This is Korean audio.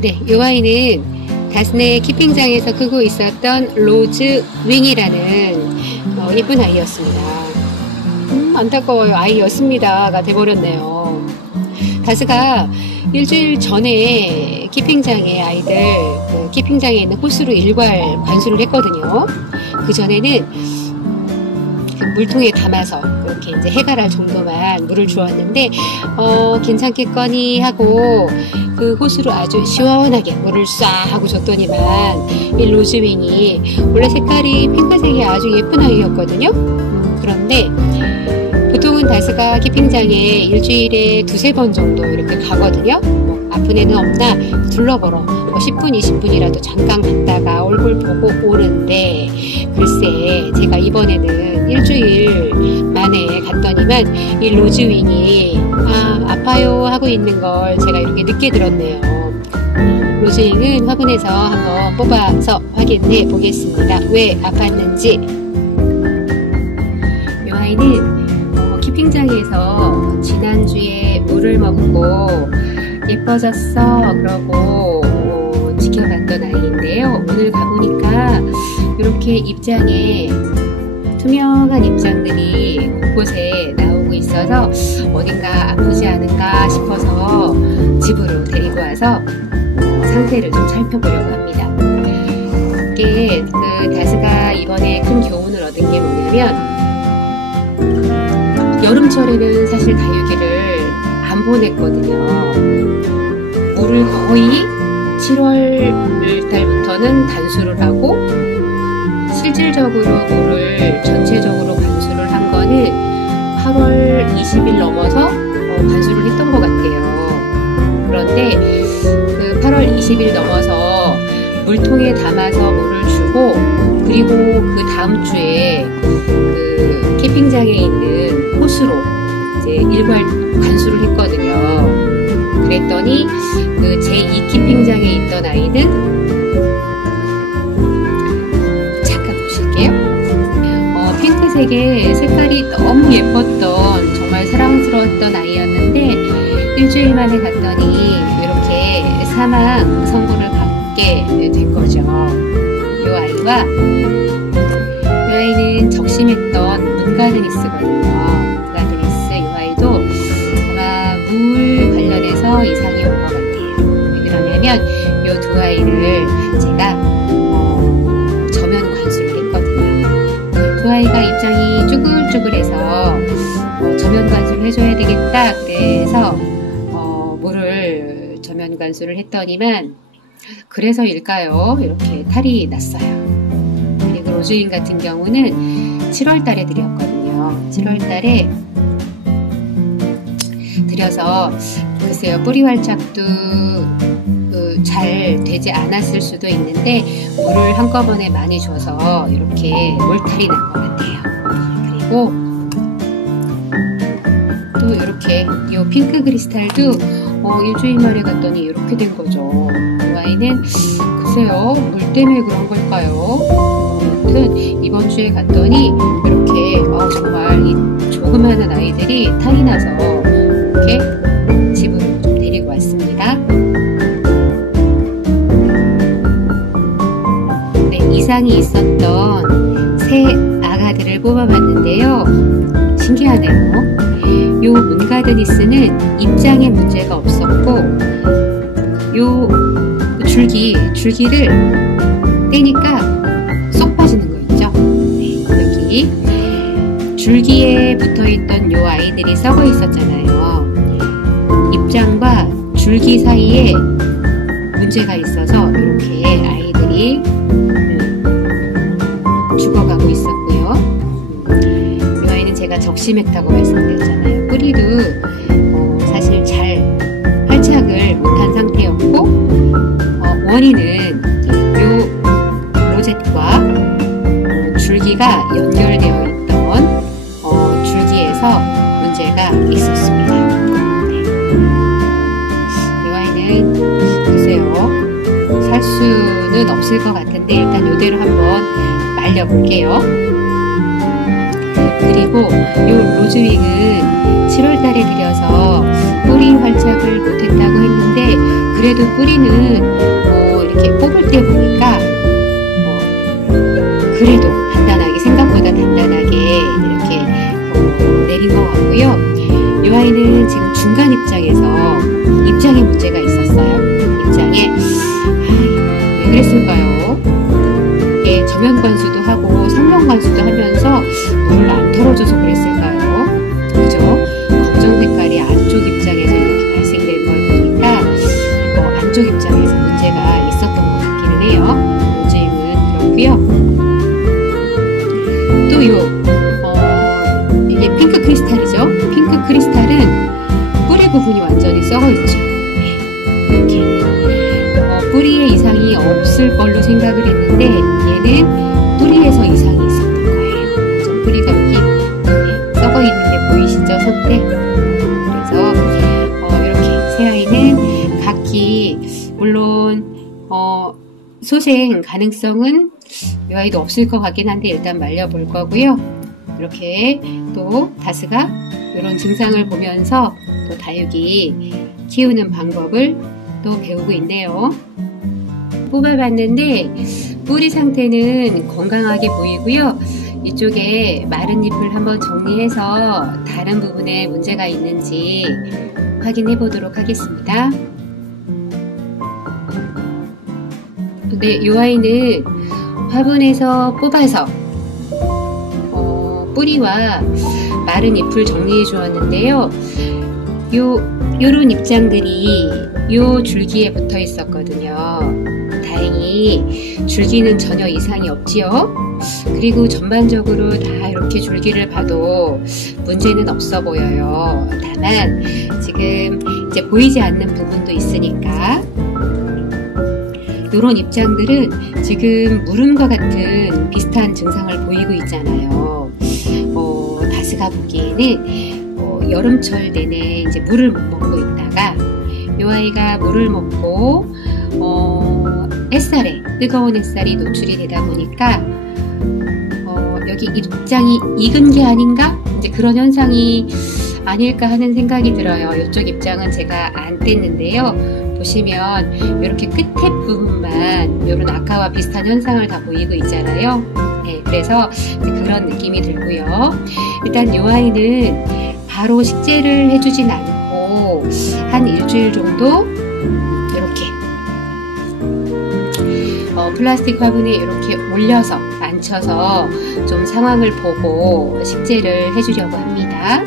네, 이 아이는 다스네 키핑장에서 크고 있었던 로즈 윙이라는 예쁜 아이였습니다. 안타까워요. 아이였습니다가 돼버렸네요. 다스가 일주일 전에 키핑장에 아이들 키핑장에 있는 호수로 일괄 관수를 했거든요. 그 전에는 물통에 담아서 그렇게 이제 해가 날 정도만 물을 주었는데 괜찮겠거니 하고 그 호수로 아주 시원하게 물을 쏴 하고 줬더니만 이 로즈윙이 원래 색깔이 핑크색이 아주 예쁜 아이였거든요. 그런데 보통은 다스가 키핑장에 일주일에 두세 번 정도 이렇게 가거든요. 아픈 애는 없나 둘러보러 10분 20분이라도 잠깐 갔다가 얼굴 보고 오는데, 글쎄 제가 이번에는 일주일 만에 갔더니만 이 로즈윙이 아파요 하고 있는 걸 제가 이렇게 늦게 들었네요. 로즈윙은 화분에서 한번 뽑아서 확인해 보겠습니다. 왜 아팠는지. 이 아이는 키핑장에서 지난주에 물을 먹고 예뻐졌어 그러고 지켜봤던 아이인데요. 오늘 가보니까 이렇게 입장에 투명한 입장들이 곳곳에 나오고 있어서 어딘가 아프지 않은가 싶어서 집으로 데리고 와서 상태를 좀 살펴보려고 합니다. 이게 다스가 이번에 큰 교훈을 얻은 게 뭐냐면, 여름철에는 사실 다육이를 안 보냈거든요. 물을 거의 7월 달부터는 단수를 하고, 실질적으로 물을 전체적으로 관수를 한 거는 8월 20일 넘어서 관수를 했던 것 같아요. 그런데 그 8월 20일 넘어서 물통에 담아서 물을 주고, 그리고 그 다음 주에 그 캠핑장에 있는 호수로 이제 일괄 관수를 했거든요. 그랬더니 그 제2 캠핑장에 있던 아이는, 잠깐 보실게요. 핑크색의 색깔이 너무 예뻤던, 정말 사랑스러웠던 아이였는데 일주일 만에 갔더니 이렇게 사망 선고를 받게 된 거죠. 이 아이와 이 아이는 적심했던 문가드니스거든요. 문가드니스 이 아이도 아마 물 관련해서 이상이 온 것 같아요. 왜 그러냐면 이 두 아이를 제가 저면 관수를 했거든요. 두 아이가 입장이 쭈글쭈글해서 저면 관수를 해줘야 되겠다. 그래서 물을 저면 관수를 했더니만, 그래서일까요? 이렇게 탈이 났어요. 그리고 로즈윙 같은 경우는 7월 달에 들였거든요. 7월 달에 들여서 글쎄요, 뿌리 활착도 잘 되지 않았을 수도 있는데 물을 한꺼번에 많이 줘서 이렇게 물탈이 난 것 같아요. 그리고 또 이렇게 이 핑크 크리스탈도 일주일 만에 갔더니 이렇게 된 거죠. 이 아이는 글쎄요, 물 때문에 그런 걸까요? 아무튼 이번 주에 갔더니 이렇게 정말 이 조그마한 아이들이 탈이 나서 이렇게 집으로 좀 데리고 왔습니다. 네, 이상이 있었던 새 아가들을 뽑아봤는데요. 신기하네요. 요 문가드니스는 입장에 문제가 없었고, 요 줄기를 떼니까 쏙 빠지는 거 있죠? 네, 여기 줄기에 붙어있던 요 아이들이 썩어 있었잖아요. 입장과 줄기 사이에 문제가 있어서 이렇게 아이들이 죽어가고 있었고요. 이 아이는 제가 적심했다고 말씀드렸잖아요. 뿌리도 사실 잘 활착을 못한 상태였고, 원인은 요 로zet과 줄기가 연결되어 있던 줄기에서 문제가 있었습니다. 네. 이 아이는 글쎄요, 살 수는 없을 것 같은데 일단 이대로 한번 말려볼게요. 그리고 요 로즈윙은 7월 달에 들여서 뿌리 활착을 못했다고 했는데, 그래도 그래도 뿌리는 이렇게 뽑을 때 보니까 그래도 단단하게, 생각보다 단단하게 이렇게 내린 것 같고요. 이 아이는 지금 중간 입장에 문제가 있었어요. 입장에 왜 그랬을까요? 저면 관수도 하고 상면 관수도 하면서 물을 안 털어줘서 그랬을까요? 그죠? 검정 색깔이 안쪽 입장에서 이렇게 발생된 걸 보니까 안쪽 입장에서 문제가 있었던 것 같기는 해요. 로즈윙은 그렇고요. 또 이게 핑크 크리스탈이죠. 핑크 크리스탈은 뿌리 부분이 완전히 썩어 있죠. 이렇게 뿌리에 이상이 없을 걸로 생각을 했는데 얘는 뿌리에서 이상이 있었던 거예요. 완전 뿌리가 여기 썩어 있는 게 보이시죠? 상태. 그래서 이렇게 새 아이는 각기 물론 소생 가능성은 이 아이도 없을 것 같긴 한데 일단 말려볼 거고요. 이렇게 또 다스가 이런 증상을 보면서 또 다육이 키우는 방법을 또 배우고 있네요. 뽑아봤는데 뿌리 상태는 건강하게 보이고요. 이쪽에 마른 잎을 한번 정리해서 다른 부분에 문제가 있는지 확인해 보도록 하겠습니다. 근데 이 아이는 화분에서 뽑아서 뿌리와 마른 잎을 정리해 주었는데요. 요런 입장들이 요 줄기에 붙어 있었거든요. 다행히 줄기는 전혀 이상이 없지요. 그리고 전반적으로 다 이렇게 줄기를 봐도 문제는 없어 보여요. 다만 지금 이제 보이지 않는 부분도 있으니까 이런 입장들은 지금 무름과 같은 비슷한 증상을 보이고 있잖아요. 다스가 보기에는 여름철 내내 이제 물을 못 먹고 있다가 이 아이가 물을 먹고 햇살에, 뜨거운 햇살이 노출이 되다 보니까 여기 입장이 익은 게 아닌가? 이제 그런 현상이 아닐까 하는 생각이 들어요. 이쪽 입장은 제가 안 뗐는데요. 보시면 이렇게 끝에 부분만 이런 아까와 비슷한 현상을 다 보이고 있잖아요. 네, 그래서 그런 느낌이 들고요. 일단 이 아이는 바로 식재를 해주진 않고 한 일주일 정도 이렇게 플라스틱 화분에 이렇게 올려서 앉혀서 좀 상황을 보고 식재를 해주려고 합니다.